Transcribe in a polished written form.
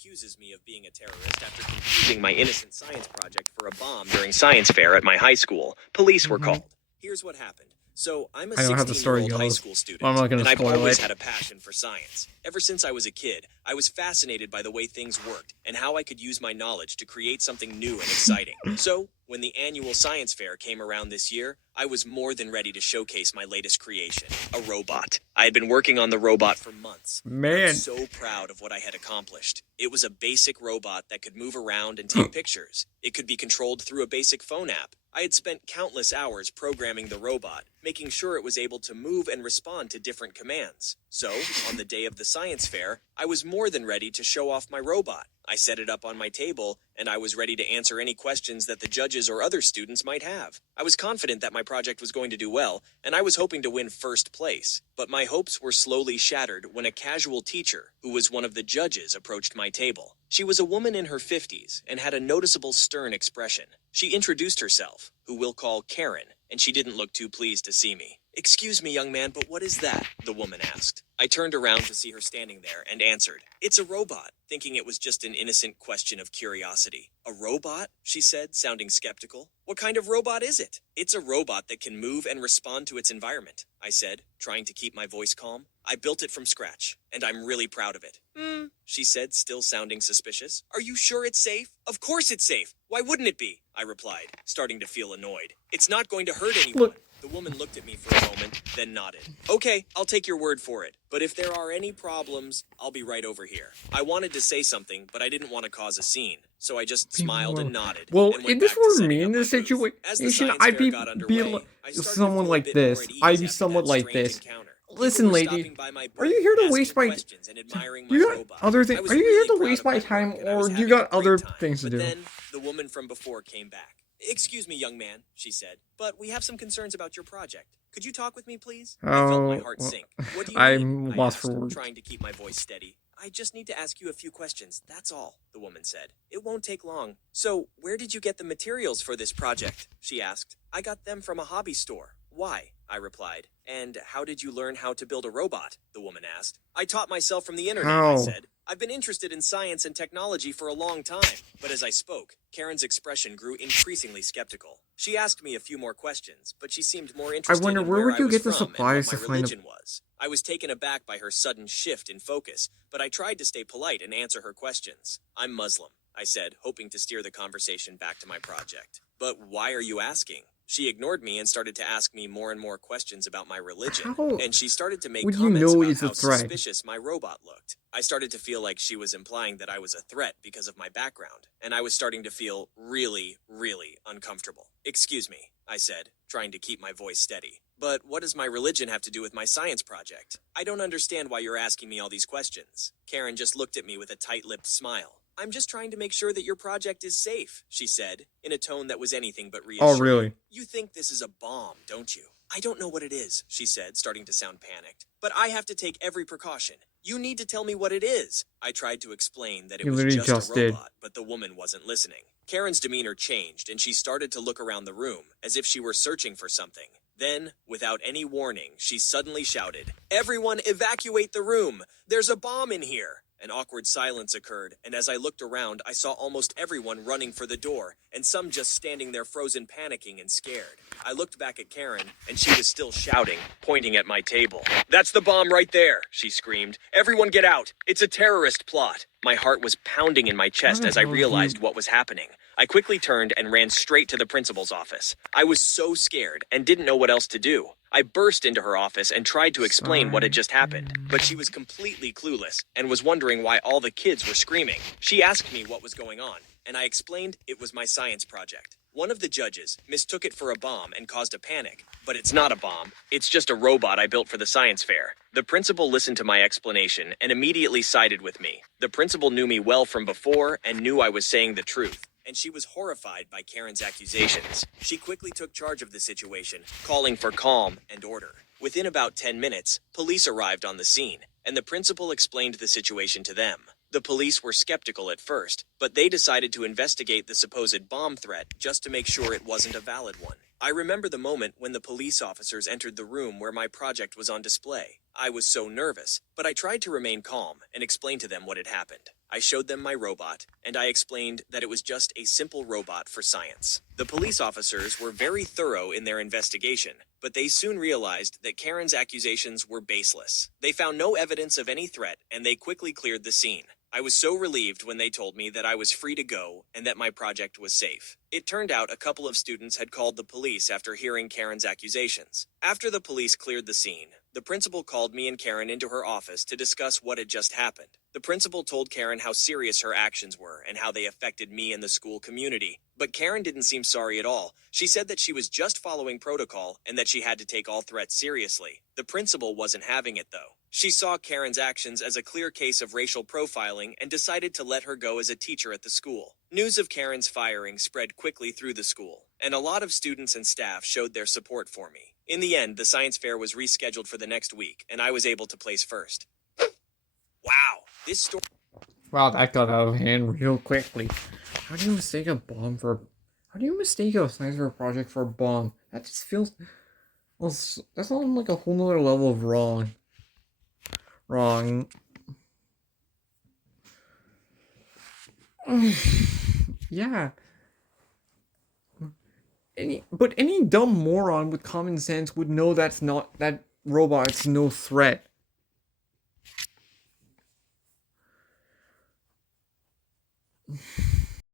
accuses me of being a terrorist after confusing my innocent science project for a bomb during science fair at my high school. Police were called. Here's what happened. So, I'm a I know how the story 16-year-old high goes. school student, I'm not gonna and I've spoil always it. had a passion for science. Ever since I was a kid, I was fascinated by the way things worked and how I could use my knowledge to create something new and exciting. So, when the annual science fair came around this year, I was more than ready to showcase my latest creation, a robot. I had been working on the robot for months. Man. I'm so proud of what I had accomplished. It was a basic robot that could move around and take pictures. It could be controlled through a basic phone app. I had spent countless hours programming the robot, making sure it was able to move and respond to different commands. So, on the day of the science fair, I was more than ready to show off my robot. I set it up on my table, and I was ready to answer any questions that the judges or other students might have. I was confident that my project was going to do well, and I was hoping to win first place. But my hopes were slowly shattered when a casual teacher, who was one of the judges, approached my table. She was a woman in her 50s and had a noticeable stern expression. She introduced herself, who we'll call Karen, and she didn't look too pleased to see me. "Excuse me, young man, but what is that?" the woman asked. I turned around to see her standing there and answered, "It's a robot," thinking it was just an innocent question of curiosity. "A robot?" she said, sounding skeptical. "What kind of robot is it?" "It's a robot that can move and respond to its environment," I said, trying to keep my voice calm. "I built it from scratch, and I'm really proud of it." She said, still sounding suspicious. "Are you sure it's safe?" "Of course it's safe. Why wouldn't it be?" I replied, starting to feel annoyed. "It's not going to hurt anyone." Look. The woman looked at me for a moment, then nodded. "Okay, I'll take your word for it. But if there are any problems, I'll be right over here." I wanted to say something, but I didn't want to cause a scene, so I just smiled and nodded. Well, and went if this back to were setting me up in my this booth. As the situation, science I'd fair got underway, I started to someone feel a like bit more this. at ease I'd be after somewhat that like strange this. encounter. Listen, People were lady, stopping by my are you booth, here to asking waste my? questions and admiring my You got robot. other I things? was Are you really here to proud waste of my my time, work, and I was or do you having a got great other time. things to But do? then the woman from before came back. "Excuse me, young man," she said, "but we have some concerns about your project. Could you talk with me, please?" I felt my heart sink. "What do you I'm mean?" I lost asked, for words. trying to keep my voice steady. "I just need to ask you a few questions, that's all," the woman said. "It won't take long." "So, where did you get the materials for this project?" she asked. "I got them from a hobby store." "Why?" I replied. "And how did you learn how to build a robot?" the woman asked. "I taught myself from the internet," I How? said. "I've been interested in science and technology for a long time." But as I spoke, Karen's expression grew increasingly skeptical. She asked me a few more questions, but she seemed more interested wonder in where where would I you was get the from and what supplies my to find a- religion was. I was taken aback by her sudden shift in focus, but I tried to stay polite and answer her questions. "I'm Muslim," I said, hoping to steer the conversation back to my project. "But why are you asking?" She ignored me and started to ask me more and more questions about my religion, How and she started to make would you comments know about it's a how threat? suspicious my robot looked. I started to feel like she was implying that I was a threat because of my background, and I was starting to feel really, really uncomfortable. "Excuse me," I said, trying to keep my voice steady. "But what does my religion have to do with my science project? I don't understand why you're asking me all these questions." Karen just looked at me with a tight-lipped smile. "I'm just trying to make sure that your project is safe," she said, in a tone that was anything but reassuring. Oh, really? "You think this is a bomb, don't you?" "I don't know what it is," she said, starting to sound panicked. "But I have to take every precaution. You need to tell me what it is." I tried to explain that it You was literally just a just did. robot, but the woman wasn't listening. Karen's demeanor changed, and she started to look around the room, as if she were searching for something. Then, without any warning, she suddenly shouted, "Everyone evacuate the room! There's a bomb in here!" An awkward silence occurred, and as I looked around, I saw almost everyone running for the door, and some just standing there frozen, panicking and scared. I looked back at Karen, and she was still shouting, pointing at my table. "That's the bomb right there," she screamed. "Everyone get out! It's a terrorist plot!" My heart was pounding in my chest as I realized what was happening. I quickly turned and ran straight to the principal's office. I was so scared and didn't know what else to do. I burst into her office and tried to explain what had just happened, but she was completely clueless and was wondering why all the kids were screaming. She asked me what was going on, and I explained it was my science project. One of the judges mistook it for a bomb and caused a panic, but it's not a bomb. It's just a robot I built for the science fair. The principal listened to my explanation and immediately sided with me. The principal knew me well from before and knew I was saying the truth, and she was horrified by Karen's accusations. She quickly took charge of the situation, calling for calm and order. Within about 10 minutes, police arrived on the scene, and the principal explained the situation to them. The police were skeptical at first, but they decided to investigate the supposed bomb threat just to make sure it wasn't a valid one. I remember the moment when the police officers entered the room where my project was on display. I was so nervous, but I tried to remain calm and explain to them what had happened. I showed them my robot, and I explained that it was just a simple robot for science. The police officers were very thorough in their investigation, but they soon realized that Karen's accusations were baseless. They found no evidence of any threat, and they quickly cleared the scene. I was so relieved when they told me that I was free to go and that my project was safe. It turned out a couple of students had called the police after hearing Karen's accusations. After the police cleared the scene, the principal called me and Karen into her office to discuss what had just happened. The principal told Karen how serious her actions were and how they affected me and the school community. But Karen didn't seem sorry at all. She said that she was just following protocol and that she had to take all threats seriously. The principal wasn't having it, though. She saw Karen's actions as a clear case of racial profiling and decided to let her go as a teacher at the school. News of Karen's firing spread quickly through the school, and a lot of students and staff showed their support for me. In the end, the science fair was rescheduled for the next week, and I was able to place first. Wow, this story... Wow, that got out of hand real quickly. How do you mistake a bomb for... How do you mistake a science fair project for a bomb? That just feels... Well, that's on like a whole nother level of wrong. Wrong. Yeah. But any dumb moron with common sense would know that robot's no threat.